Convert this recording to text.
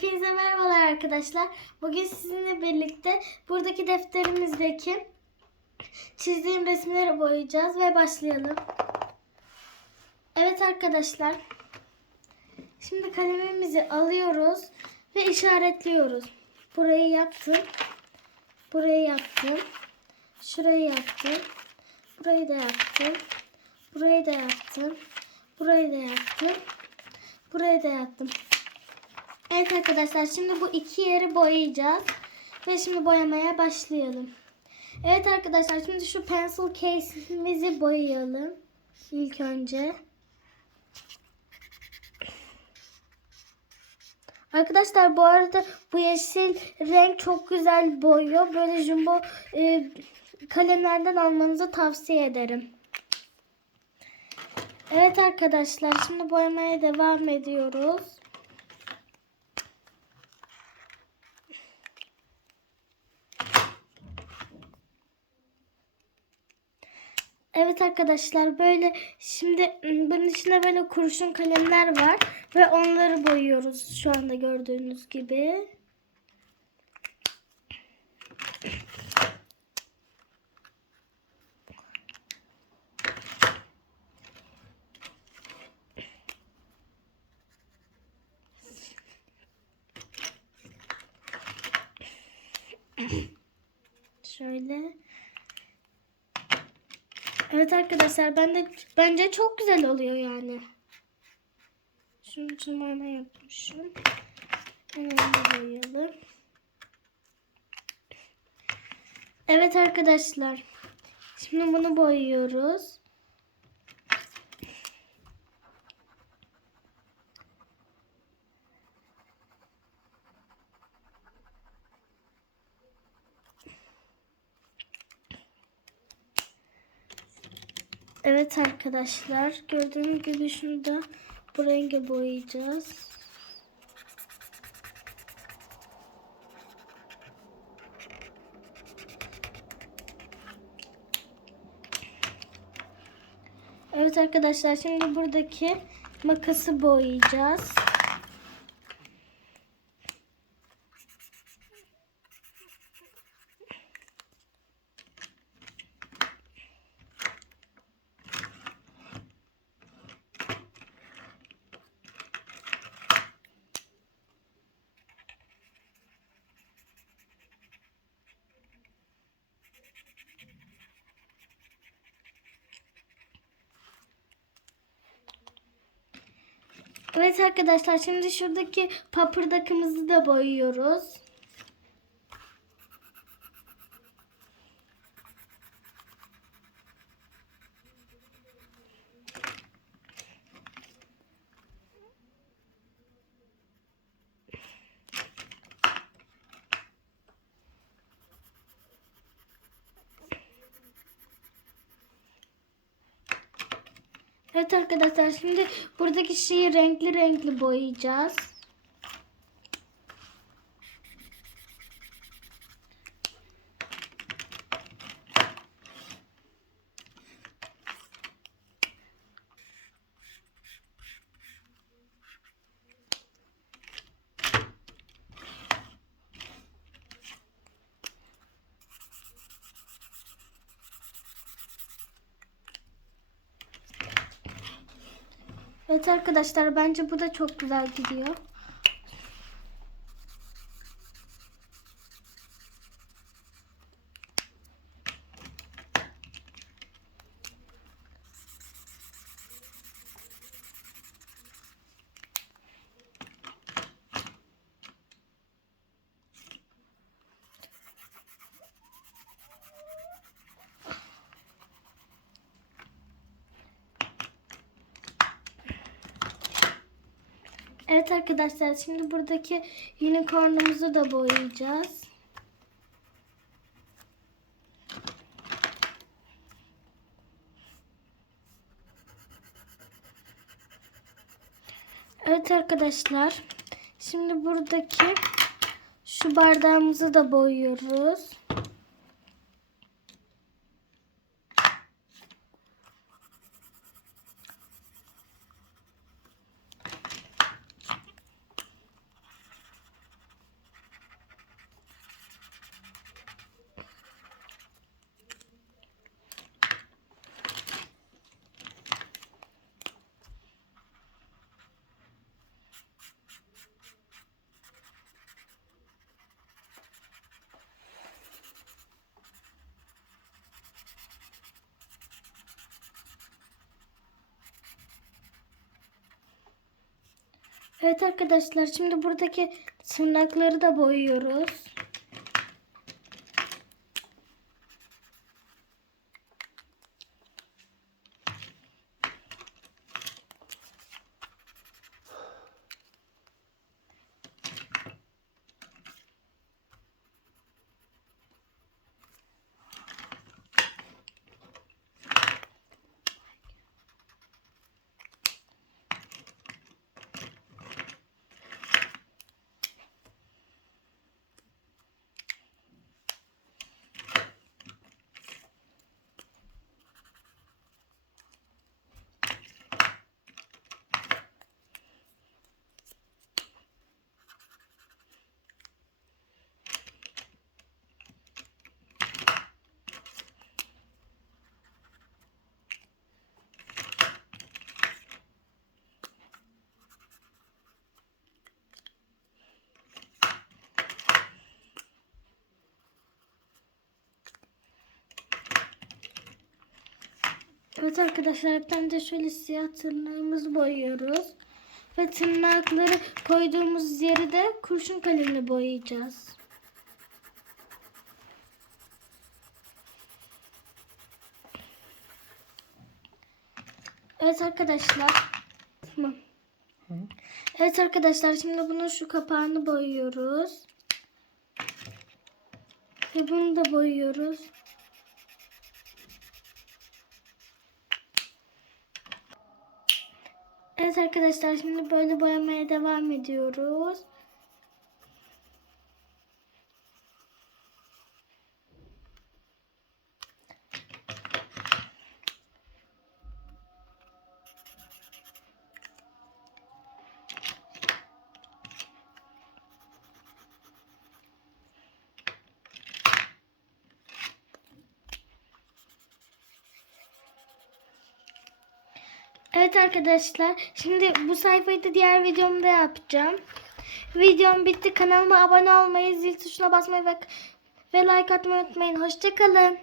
Hepinize merhabalar arkadaşlar. Bugün sizinle birlikte buradaki defterimizdeki çizdiğim resimleri boyayacağız ve başlayalım. Evet arkadaşlar. Şimdi kalemimizi alıyoruz ve işaretliyoruz. Burayı yaptım. Burayı yaptım. Şurayı yaptım. Burayı da yaptım. Burayı da yaptım. Burayı da yaptım. Burayı da yaptım. Evet arkadaşlar şimdi bu iki yeri boyayacağız. Ve şimdi boyamaya başlayalım. Evet arkadaşlar şimdi şu pencil case'imizi boyayalım. İlk önce. Arkadaşlar bu arada bu yeşil renk çok güzel boyuyor. Böyle jumbo e, kalemlerden almanızı tavsiye ederim. Evet arkadaşlar şimdi boyamaya devam ediyoruz. Evet arkadaşlar böyle şimdi bunun içinde böyle kurşun kalemler var ve onları boyuyoruz şu anda gördüğünüz gibi. Şöyle. Evet arkadaşlar ben de bence çok güzel oluyor yani. Şunun boyama yapmışım. Hemen boyayalım. Evet arkadaşlar. Şimdi bunu boyuyoruz. Evet arkadaşlar gördüğünüz gibi şunu da bu renge boyayacağız. Evet arkadaşlar şimdi buradaki makası boyayacağız. Evet arkadaşlar şimdi şuradaki papırdakımızı da boyuyoruz. Evet arkadaşlar şimdi buradaki şeyi renkli renkli boyayacağız. Evet arkadaşlar bence bu da çok güzel gidiyor. Evet arkadaşlar şimdi buradaki unicornumuzu da boyayacağız. Evet arkadaşlar şimdi buradaki şu bardağımızı da boyuyoruz. Evet arkadaşlar şimdi buradaki tırnakları da boyuyoruz. Evet arkadaşlar ben de şöyle siyah tırnağımızı boyuyoruz. Ve tırnakları koyduğumuz yeri de kurşun kalemle boyayacağız. Evet arkadaşlar. Tamam. Evet arkadaşlar şimdi bunun şu kapağını boyuyoruz. Ve bunu da boyuyoruz. Evet arkadaşlar şimdi böyle boyamaya devam ediyoruz. Evet arkadaşlar şimdi bu sayfayı da diğer videomda yapacağım. Videom bitti. Kanalıma abone olmayı, zil tuşuna basmayı ve, ve like atmayı unutmayın. Hoşçakalın.